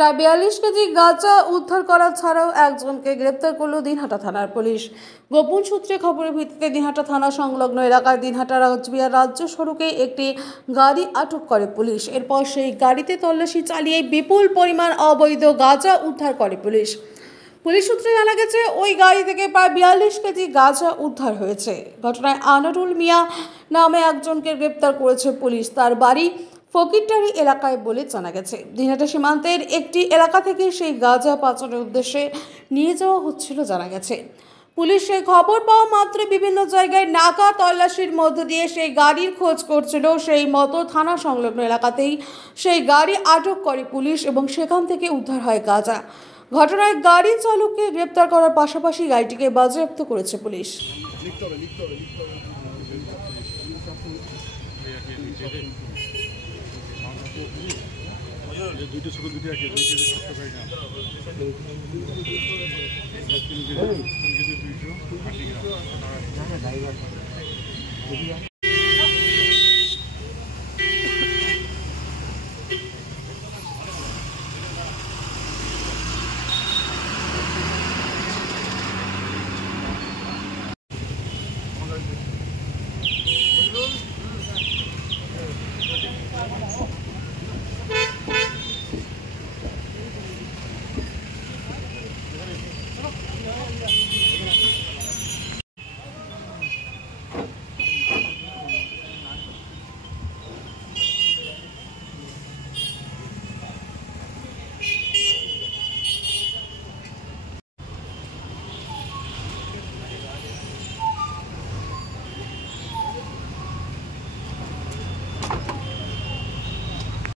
প্রায় 42 কেজি গাঁজা উদ্ধার করা ছাড়াও একজনকে গ্রেপ্তার করল দিনহাটা থানার পুলিশ। গোপন সূত্রে খবরের ভিত্তিতে দিনহাটা থানা সংলগ্ন এলাকার দিনহাটা রাজবিহার রাজ্য সড়কে একটি গাড়ি আটক করে পুলিশ। এরপর সেই গাড়িতে তল্লাশি চালিয়ে বিপুল পরিমাণ অবৈধ গাঁজা উদ্ধার করে পুলিশ। পুলিশ সূত্রে জানা গেছে ওই গাড়ি থেকে প্রায় 42 কেজি গাঁজা উদ্ধার হয়েছে। ঘটনায় আনারুল মিয়া নামে একজনকে গ্রেপ্তার করেছে পুলিশ। তার বাড়ি ফকিরটারি এলাকায় বলে জানা গেছে। দিনহাটা সীমান্তের একটি এলাকা থেকে সেই গাঁজা পাচারের উদ্দেশ্যে নিয়ে যাওয়া হচ্ছিল জানা গেছে। পুলিশ সেই খবর পাওয়া মাত্র বিভিন্ন জায়গায় নাকা তল্লাশির মধ্য দিয়ে সেই গাড়ির খোঁজ করছিল। সেই মতো থানা সংলগ্ন এলাকাতেই সেই গাড়ি আটক করে পুলিশ এবং সেখান থেকে উদ্ধার হয় গাঁজা। ঘটনায় গাড়ি চালককে গ্রেপ্তার করার পাশাপাশি গাড়িটিকে বাজেয়াপ্ত করেছে পুলিশ। দুইটা ছোট দুটো একই কেজি 280 গ্রাম।